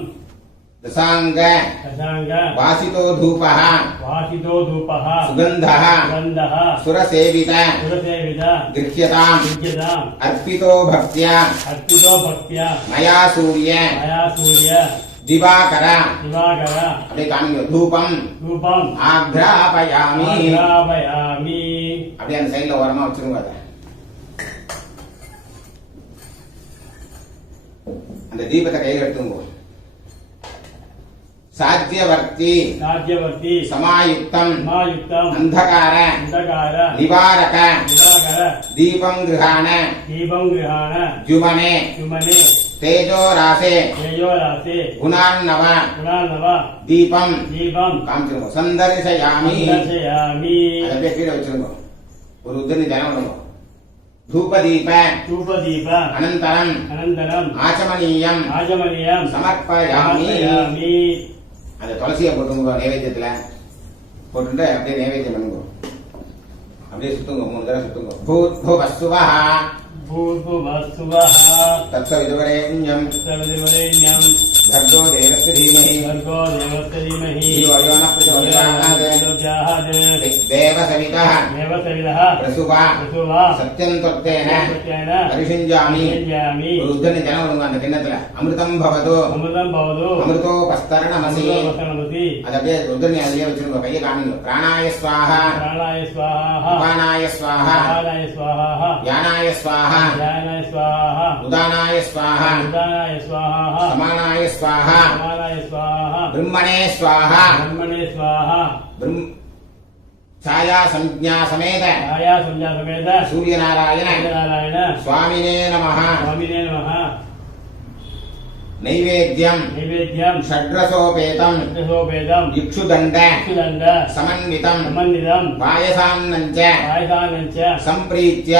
தசாங்க தசாங்க வாசிதோ தூபः வாசிதோ தூபः சுகந்தः சுகந்தः சுரசேவித சுரசேவித கிருஹ்யதாம் விஜ்யதாம் அர்ப்பிதோ பக்த்யா அர்ப்பிதோ பக்தியா மயா சூரிய மயா சூரிய திவாகர திவாகர அப்படியே காமிங்க. தூபம் ரூபம் ஆக்ராபயாமி ஆக்ராபயாமி. அப்படியே அந்த சைடுல ஓரமா வச்சிருங்க. அதை அந்த தீபத்தை கையில் எடுத்துங்க. சாத்தியவர்த்தி சாத்தியவர்த்தி சமாயுக்தம் சமாயுக்தம் அந்தகார அந்தகார நிவாரக திவாகர தீபம் கிருஹான தீபம் கிரஹாண ஜுமனே சுமனே தேஜோ ராசே தேயோராசே குணான்னவ குணாநவ தீபம் தீபம் காமிச்சிருங்க. சந்தர்சயாமி தர்சயாமி. அதை அப்படியே கீழே வச்சிருங்க. ஒரு உத்தரவு ஜனம் பண்ணுங்க. தூபதீப தூபதீப அனந்தரம் அனந்தரம் ஆச்சமனீயம் ஆஜமனியம் சமர்ப்பயாமி. சமர்ப்பயாமி. அந்த துளசியை போட்டுங்க. நைவேத்தியத்துல போட்டுட்டு அப்படியே நைவேத்தியம் பண்ணுங்க. அப்படியே சுத்துங்க. 3 தடவை சுத்துங்க. பூர்புவஸ்சுவஹ பூர்வவஸ்சுவஹ தத்சவிதுவரேண்யம் தத்சவிதுவரேண்யம் भर्गो देवस्य धीमहि भर्गो देवस्य धीमहि धियो यो नः प्रचोदयात् प्रचोदयात् देवसवितः देवसवितः प्रसुवा प्रसुवा सत्यं त्वत्तेन सत्येन परिषिञ्जामि. परिषिञ्जामि. ஒரு உத்தரனை ஜனம் விடுங்க. அந்த கிண்ணத்துல அமிர்தம் பவது அமிர்தம் பவது அமிர்தோபஸ்தரணமசி. அமிர்தோபஸ்தரணமசி. அது அப்படியே உத்தரனை அதிலே வச்சிருங்க. கையை காமிங்க. பிராணாய ஸ்வாஹா பிராணாய ஸ்வாஹா அபானாய ஸ்வாஹா அபானாய ஸ்வாஹா யானாய ஸ்வாஹா யானாய ஸ்வாஹா உதானாய ஸ்வாஹா உதானாய ஸ்வாஹா சமானாய ஸ்வாஹா சமானாய ஸ்வாஹா பிரம்மணே ஸ்வாஹா பிரம்மணே ஸ்வாஹா छाया संज्ञा समेत छाया संज्ञा समेत सूर्यनारायण नारायण स्वामिने नमः. स्वामिने नमः. नैवेद्यं नैवेद्यं षड्रसोपेतं षड्रसोपेतं इक्षुदण्ड इक्षुदण्ड समन्वितं समन्वितं पायसान्नं च पायसान्नं च सम्प्रीत्य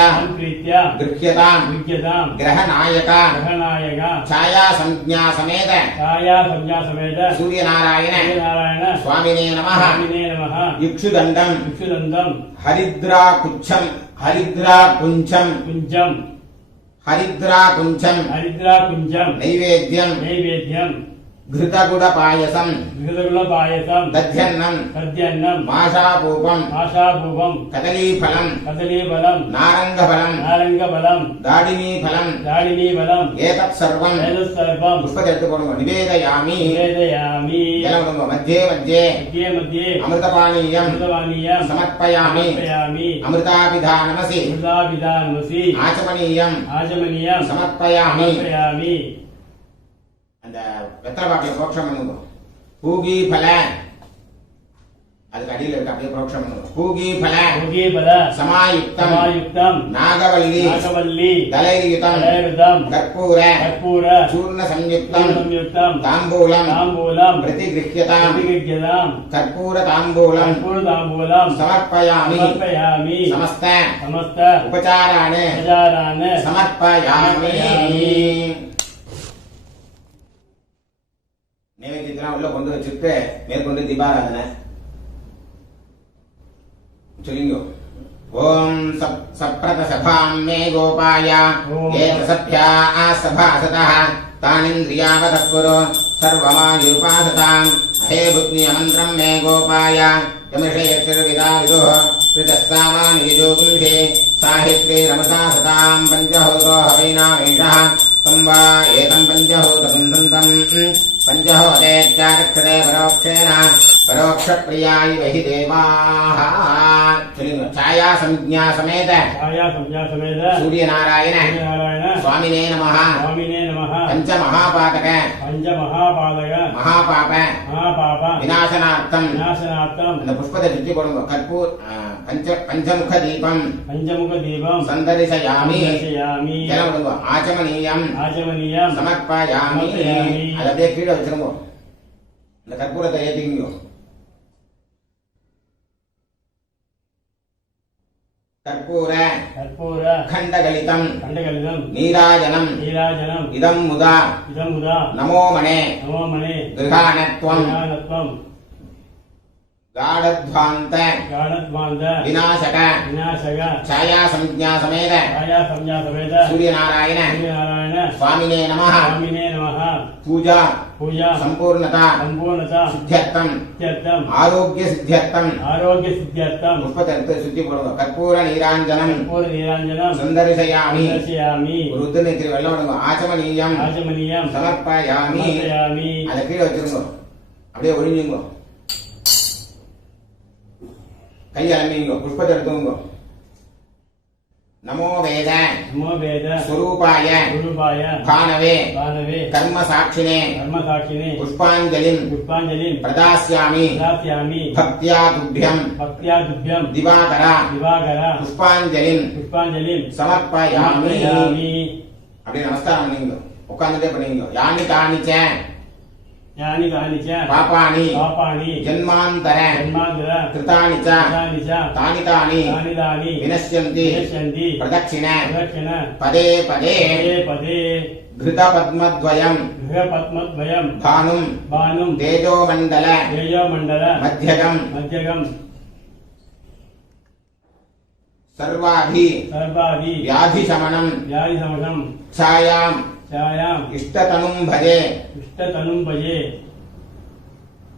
गृह्यतां गृह्यतां ग्रहनायक ग्रहनायक छाया संज्ञा समेत छाया संज्ञा समेत सूर्यनारायण नारायण स्वामिने नमः. स्वामिने नमः. इक्षुदण्डं इक्षुदण्डं हरिद्राकुच्छं हरिद्राकुञ्चं कुञ्जं हरिद्राकुञ्चं हरिद्राकुञ्जं नैवेद्यं नैवेद्यं घृतगुडपायसं घृतगुडपायसं दध्यन्नं तद्यन्नं माषापूपं आशापूपं कदलीफलं कदलीफलं नारङ्गफलं नारङ्गफलं दाडिमीफलं दाडिमीफलं एतत् सर्वं एतत्सर्वं पुष्पते எடுத்துக்கொள்ளுங்க. निवेदयामि. निवेदयामि. जलं விடுங்க. मध्ये मध्ये मध्ये मध्ये अमृतपानीयं अमृतपानीयं समर्पयामि. समर्पयामि. अमृताभिधानमसि अमृताभिधानमसि आचमनीयं आचमनीयं समर्पयामि. समर्पयामि. அந்த வெத்தலை பாக்கில் புரோக்ஷம் பண்ணுங்க. பூகி பல அதுக்கு அடியில் இருக்க அப்படியே புரோக்ஷம் பண்ணுங்க. பூகி பல भोगीफल சமாயுக்தம் समायुक्तं நாகவல்லி नागवल्ली தலையுதம் तलैरुतं கற்பூர कर्पूर சூர்ண சம்யுக்தம் संयुक्तं தாம்பூலம் ताम्बूलं பிரதிகிருஹ்யதாம் प्रतिगृह्यतां கற்பூர தாம்பூலம் कर्पूरताम्बूलं समर्पयामि. समर्पयामि. समस्त समस्त उपचारान् उपचारान् समर्पयामि. நைவேத்தியத்தெல்லாம் உள்ள கொண்டு வச்சுட்டு மேற்கொண்டு தீபாராதனை சொல்லிங்க. ஓம் சப்ரத சபாம் மே கோபாய ஏத சப்யா சபாசதः தானிந்திரியாவதः குரு சர்வமாயுபாசதாம் அஹே புத்னி மந்திரம் மே கோபாய யமிஷயத்திர்விதா விதுः ரிதஸ்தாமானி யஜோகும்ஷே சாஹித்ரே ரமசா சதாம் பஞ்சஹோத்ரோ ஹவைனாமேஷः தம்பா ஏதம் பஞ்சஹோதகுந்தம் பஞ்சஹோதேத்யாரக்ஷதே பரோக்ஷேன பரோக்ஷப்ரியாய வஹி தேவாः. சொல்லுங்க. छाया संज्ञा समेत छाया संज्ञा समेत सूर्यनारायण नारायण स्वामिने नमः. स्वामिने नमः. पंचमहापातक पंचमहापादक महापाप महापाप विनाशनार्थं विनाशनार्थं அந்த புஷ்பத்தை சுற்றி போடுங்க. கற்பூர் பஞ்சமுக தீபம் पंचमुख दीपं சந்தரிசயாமி. दर्शयामि. ஜலம் விடுங்க. ஆச்சமனீயம் आचमनीयं சமர்ப்பயாமி. समर्पयामि. அதை அப்படியே கீழே வச்சிருங்க. இந்த கற்பூரத்தை ஏற்றிங்க. कर्पूर कर्पूर खंडगलितं खंडगलितं नीराजनं नीराजनं इदं मुदा इदं मुदा नमो मने नमो मने गृहाणत्वं ज्ञानत्वं गाढध्वान्त गाढध्वान्त विनाशक विनाशक छाया संज्ञा समेत छाया संज्ञा समेत सूर्यनारायण सूर्यनारायण स्वामिने नमः स्वामिने नमः पूजा पूजा संपूर्णता संपूर्णता सिद्ध्यर्थम सिद्ध्यर्थम आरोग्य सिद्ध्यर्थम आरोग्य सिद्ध्यर्थम पुष्पतर्थ शुद्धि पड़ो कर्पूर नीरांजनम कर्पूर नीरांजनम संदर्शयामि दर्शयामि रुद्रने திரு வெள்ளவடுங்க ஆச்சமனியம் आचमनीयम समर्पयामि समर्पयामि அத கீழே வச்சிருங்க அப்படியே ஒளிஞ்சுங்க கை அலம்பிங்க புஷ்பத்தை எடுத்துங்க நமோ வேத नमो वेद स्वरूपाय स्वरूपाय भानवे भानवे कर्म साक्षिणे कर्म साक्षिणे पुष्पांजलिं पुष्पांजलिं प्रदास्यामि प्रदास्यामि भक्त्या तुभ्यं भक्त्या तुभ्यं दिवाकर दिवाकर पुष्पांजलिं पुष्पांजलिं समर्पयामि समर्पयामि அப்படியே நமஸ்காரம் பண்ணுங்க உட்கார்ந்துட்டே பண்ணுங்க யானி காணிச்ச यानि कानि च பாபானி पापानि ஜன்மாந்தர जन्मान्तर கிருதானி ச कृतानि च தானி தானி तानि तानि வினஷ்யந்தி विनश्यन्ति பிரதட்சிண प्रदक्षिण பதே பதே पदे पदे घृत पद्मद्वयं गृहपद्मद्वयं भानुं भानुं तेजोमण्डल तेजोमण्डल मध्यगं मध्यगं सर्वाभि सर्वादि व्याधिशमनं व्याधिशमनं छायां छायाम् इष्टतनुं भजे इष्टतनुं भजे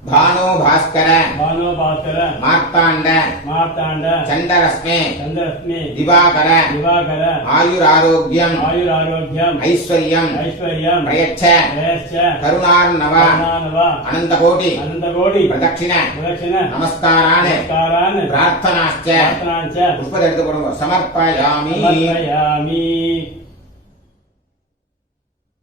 भानो भास्कर भानो भास्कर मार्ताण्ड मार्ताण्ड चण्डरश्मे चन्द्ररश्मि दिवाकर दिवाकर आयुरारोग्यम् आयुरारोग्यम् ऐश्वर्यम् ऐश्वर्यम् प्रयच्छ प्रयश्च करुणार्णव करुणानव अनन्तकोटि अनन्तकोटि प्रदक्षिण प्रदक्षिण नमस्कारान् नमस्कारान् प्रार्थनाश्च प्रार्थनाञ्च पुष्पத்தை எடுத்து போடுங்க समर्पयामि समर्पयामि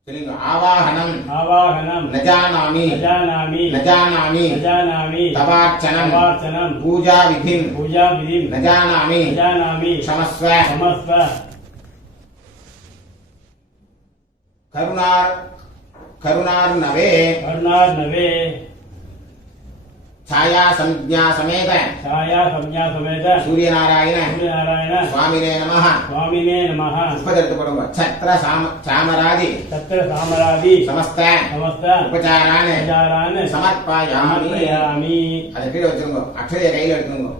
சொல்லுங்க ஆவாஹனம் आवाहनं न जानामि न जानामि न जानामि न जानामि तवार्चनं तवार्चनं पूजा विधिं पूजाविधिं न जानामि न जानामि क्षमस्व समस्व करुणार्णवे करुणार्णवे छाया संज्ञा समेत छाया संज्ञा समेत सूर्यनारायण सूर्यनारायण स्वामिने नमः स्वामिने नमः पुष्पத்தை எடுத்து போடுங்க छत्र சாமராதி तत्र सामरादि समस्त समस्त உபச்சாரான் उपचारान् समर्पयामि समर्पयामि அதை கீழே வச்சிருங்க அக்ஷதையை கையில் எடுத்துங்க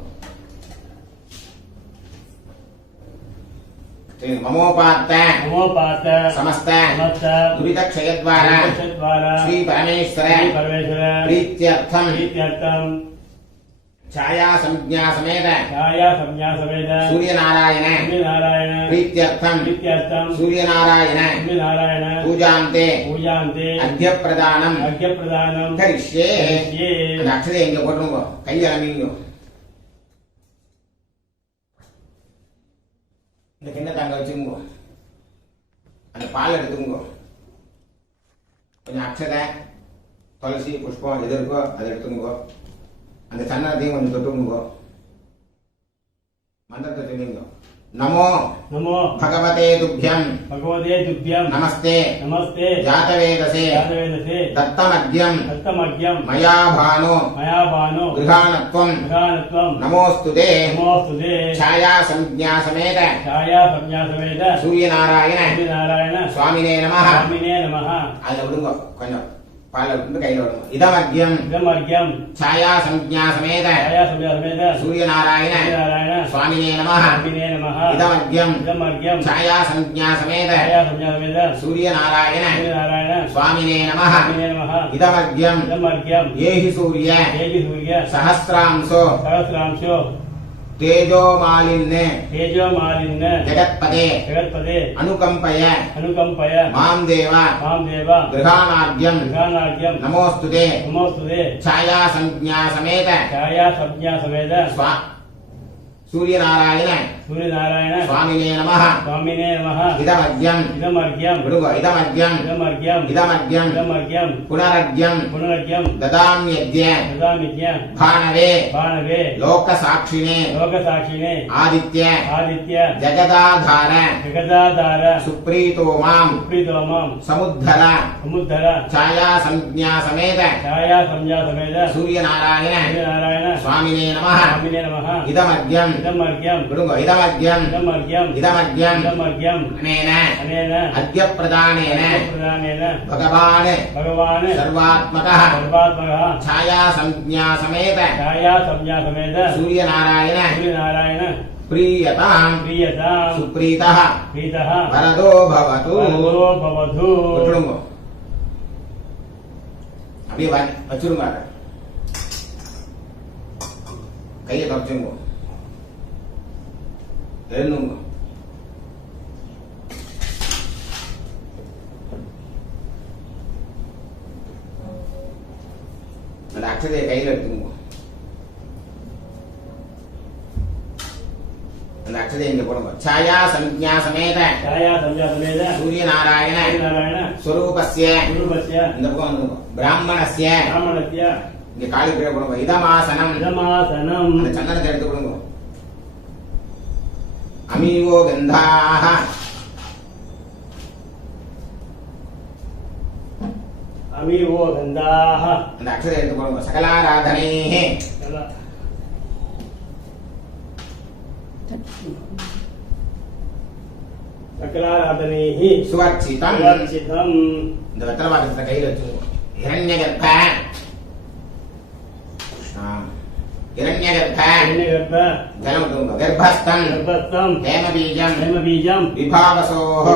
ममोपात्त नमोपात समस्त समस्त दुरितक्षयद्वार दुरितक्षयद्वार श्री परमेश्वर श्री परमेश्वर प्रीत्यर्थम प्रीत्यर्थं छाया संज्ञा समेत छाया संज्ञा समेत सूर्यनारायण सूर्यनारायण प्रीत्यर्थम प्रीत्यर्थं सूर्यनारायण सूर्यनारायण पूजान्ते पूजान्ते अर्घ्यप्रदानं अर्घ्यप्रदानं करिष्ये करिष्ये அந்த அக்ஷதையை இங்க போட்டுருங்க கையை அலம்பிங்க இந்த கிண்ணத்தை அங்க வச்சுங்க அந்த பால் எடுத்துங்க கொஞ்சம் அக்ஷதை துளசி புஷ்பம் எது இருக்கோ அதை எடுத்துங்க அந்த சன்னத்தையும் கொஞ்சம் தொட்டுங்க மந்திரத்தை சொல்லுங்க நமோ नमो भगवते तुभ्यं भगवते तुभ्यं नमस्ते नमस्ते जातवेदसे जातवेदसे दत्तमद्यं दत्तमद्यं मया भानो मया भानो गृहाणत्वं गृहाणत्वं नमोस्तुते नमोस्तुते छाया संज्ञा समेत छाया संज्ञा समेत सूर्यनारायण सूर्यनारायण स्वामिने नमः स्वामिने नमः அதுல விடுங்க கொஞ்சம் பால் எடுத்து கையில விடுங்க இதமர்க்யம் इदमर्घ्यं छाया संज्ञा समेत छाया संज्ञा समेत सूर्यनारायण सूर्यनारायण स्वामिने नमः स्वामिने नमः இதமர்க்யம் इदमर्घ्यं छाया संज्ञा समेत छाया संज्ञा समेत सूर्यनारायण सूर्यनारायण स्वामिने नमः स्वामिने नमः இதமர்க்யம் इदमर्घ्यं येहि सूर्य देवी सूर्य सहस्रांशो सहस्रांशो तेजोमालिन्य तेजोमालिन्य जगत्पदे जगत्पदे अनुकंपय अनुकंपय मां देव मां देव गृहाणाद्यं गृहाणाद्यं नमोस्तुते नमोस्तुते छाया संज्ञा समेत छाया संज्ञा समेत सूर्यनारायण सूर्यनारायण स्वामिने नमः स्वामिने नमः इदमद्यं इदमर्घ्यं विडुग इदमद्यं इदमर्घ्यं इदमद्यं इदमर्घ्यं पुनरद्यं पुनरघ्यं ददाम्यद्य ददामिद्य भानवे भानवे लोकसाक्षिणे लोकसाक्षिणे आदित्य आदित्य जगदाधार जगदाधार सुप्रीतो मां सुप्रीतोमं समुद्धर समुद्धर छाया संज्ञा समेत छाया संज्ञा समेत सूर्यनारायण सूर्यनारायण स्वामिने नमः स्वामिने नमः इदमद्यं इदमर्घ्यं विडुग इदमद्यं इदमर्घ्यं இதமத்யம் அனேன அத்ய பிரதானேன பகவான் சர்வாத்மகः ಛಾಯಾ ಸಂಜ್ಞಾ ಸಮೇತ ಸೂರ್ಯನಾರಾಯಣ ಪ್ರೀಯತಾಂ ಸುಪ್ರೀತಃ ವರದೋ ಭವತು. விட்டுடுங்க, அப்படியே வச்சிருங்க, கையை தொடச்சுங்க, எழுந்துங்க. அந்த அக்ஷதையை கையில் எடுத்துங்க. அந்த அக்ஷதையை இங்க போடுங்க. ಛಾಯಾ ಸಂಜ್ಞಾ ಸಮೇತ சூரியநாராயண ஸ்வரூபஸ்ய இந்த பக்கம் வந்துங்க. பிராமணஸ்ய இங்க காலி கீழே போடுங்க. இதமாசனம் அந்த சந்தனத்தை எடுத்து கொடுங்க. அமீவோ கந்தாக அந்த அக்ஷதை எடுத்து போடுங்க. சகலாராதனை சுவர்ச்சிதம் இந்த வெத்தலை பாக்கத்தை கையில் வச்சுக்கோங்க. இரண்யகர்ப்ப ஜலம் விட்டுங்க. கர்ப்பஸ்தம் ஹேமபீஜம் விபாவசோஹ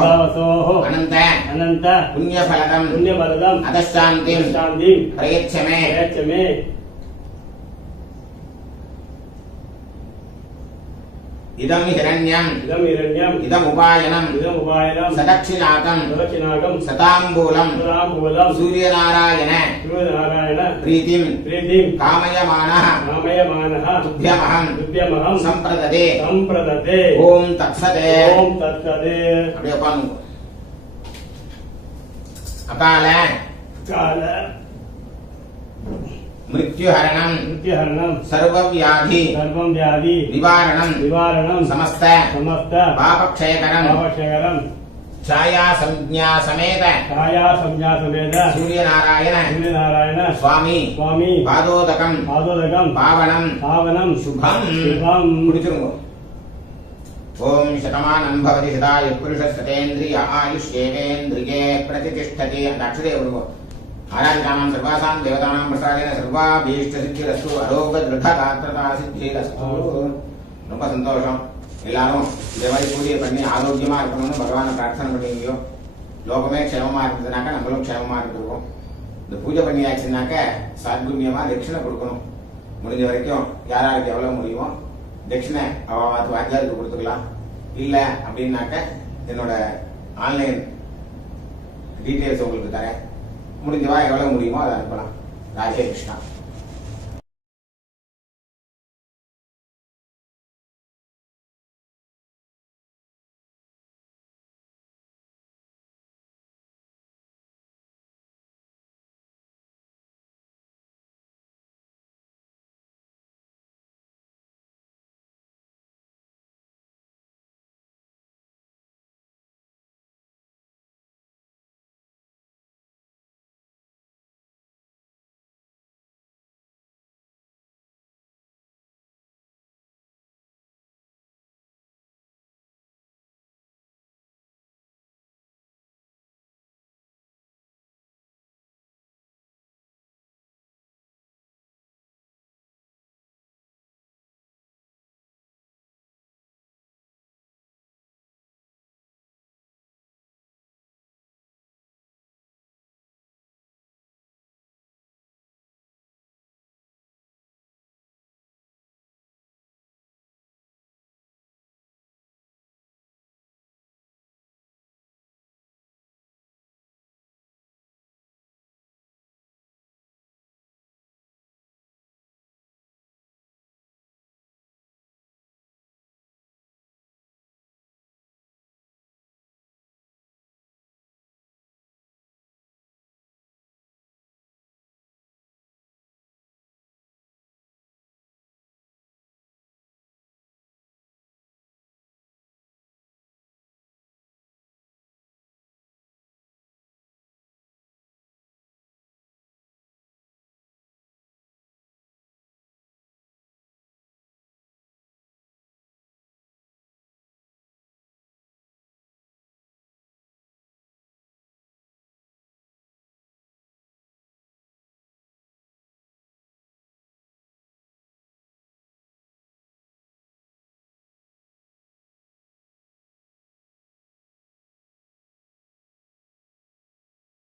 அனந்த புண்ணியபலதம் அதசாந்திம் பிரயச்சமே. இதம் ஹிரண்யம் இதம் உபாயனம் சதக்ஷிணாகம் சதாம்பூலம் சூரியநாராயண பிரீதிம் காமயமானः துப்யமஹம் சம்பிரததே. ஓம் தத்சதே. அப்படியே உட்கார்ந்து. அகால மிருத்யுஹரணம் சர்வவ்யாதி நிவாரணம் சமஸ்த பாபக்ஷயகரம் ಛಾಯಾ ಸಂಜ್ಞಾ ಸಮೇತ சூரியநாராயண சுவாமி பாதோதகம் பாவனம் சுபம். குடிச்சிருங்க. ஓம் சதமானம் பவதி சதாய புருஷ சதேந்திரிய ஆயுஷ்யேவேந்திரியே பிரதிஷ்டதி. அந்த அக்ஷதையை விடுங்க. ஆராதிகானாம் சர்வாசாம் தேவதானாம் பிரசாதேன சர்வாபீஷ்ட சித்திரஸ்து அரோக திருடகாத்திரதா சித்திரஸ்து. ரொம்ப சந்தோஷம். எல்லாரும் இந்த மாதிரி பூஜையை பண்ணி ஆரோக்கியமா இருக்கணும்னு பகவானை பிரார்த்தனை பண்ணிங்கயோ. லோகமே க்ஷேமமா இருந்ததுனாக்கா நம்மளும் க்ஷேமமா இருந்துருவோம். இந்த பூஜை பண்ணியாச்சுனாக்க சாத்குண்யமா தட்சிணை கொடுக்கணும். முடிஞ்ச வரைக்கும் யாராருக்கு எவ்வளவு முடியுமோ தட்சிணை வாத்தியாருக்கு கொடுத்துக்கலாம். இல்லை அப்படின்னாக்க என்னோட ஆன்லைன் டீட்டெயில்ஸ் உங்களுக்கு தரேன். முடிஞ்சவா எவ்வளவு முடியுமோ அதை அனுப்பலாம். ராதே கிருஷ்ணா.